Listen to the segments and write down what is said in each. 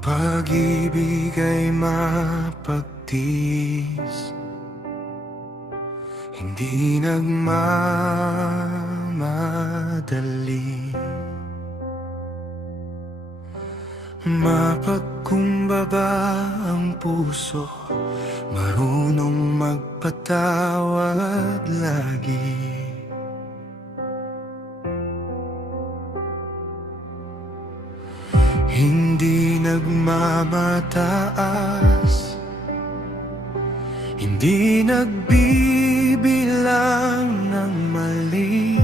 pag-ibig ay mapagtiis, hindi nagmamadali, mapagkumbaba ang puso, marunong magpatawad lagi. Hindi nagmamataas, hindi nagbibilang ng mali.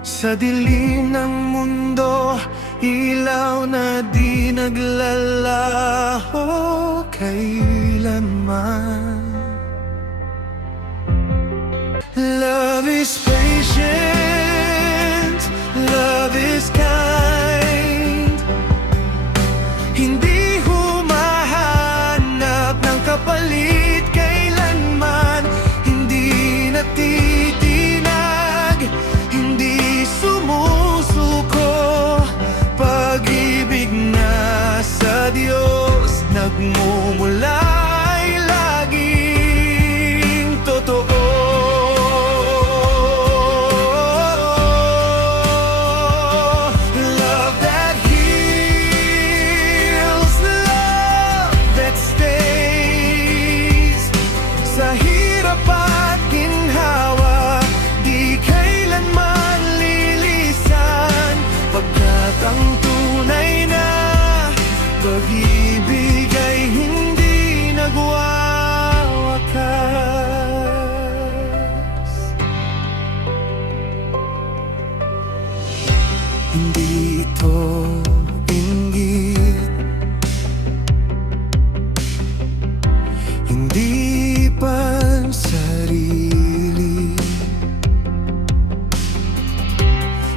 Sa dilim ng mundo, ilaw na di naglalaho kailanman. Love is patient, love is kind, hindi humahanap ng kapalit kailanman, hindi natitinag, hindi sumusuko. Pag-ibig na sa Diyos nagmumula ay laging totoo. Sa hirap at ginhawa, di kailanman lilisan, pagkat ang tunay na pag-ibig ay hindi nagwawakas. Hindi ito inggit, hindi pansarili,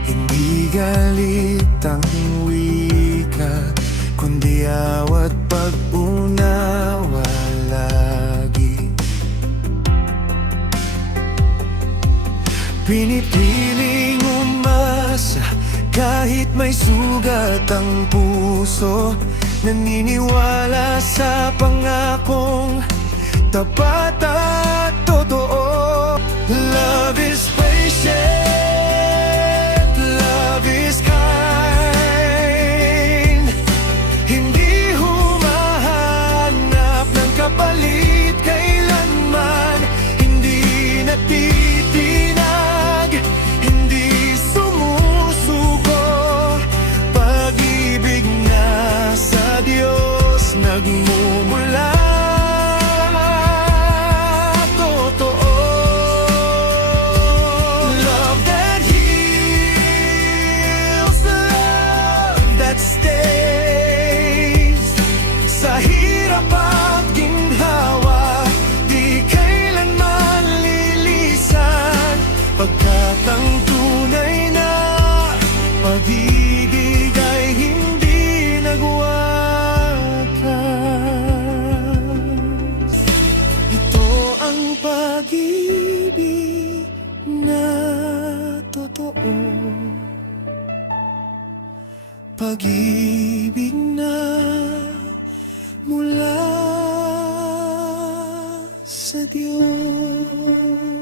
hindi galit ang wika, kundi awat pag-unawa lagi. Pinipiling umasa kahit may sugat ang puso, naniniwala sa pangakong tapat at totoo. Love is patient, love is kind, hindi humahanap ng kapalit kailanman, hindi natitinag, hindi sumusuko. Pag-ibig na sa Diyos nagmumula sa hirap at ginhawa, di kailanman lilisan, pagkat ang tunay na pag-ibig ay hindi nagwawakas. Ito ang pag-ibig na totoo, pag-ibig na mula sa Diyos.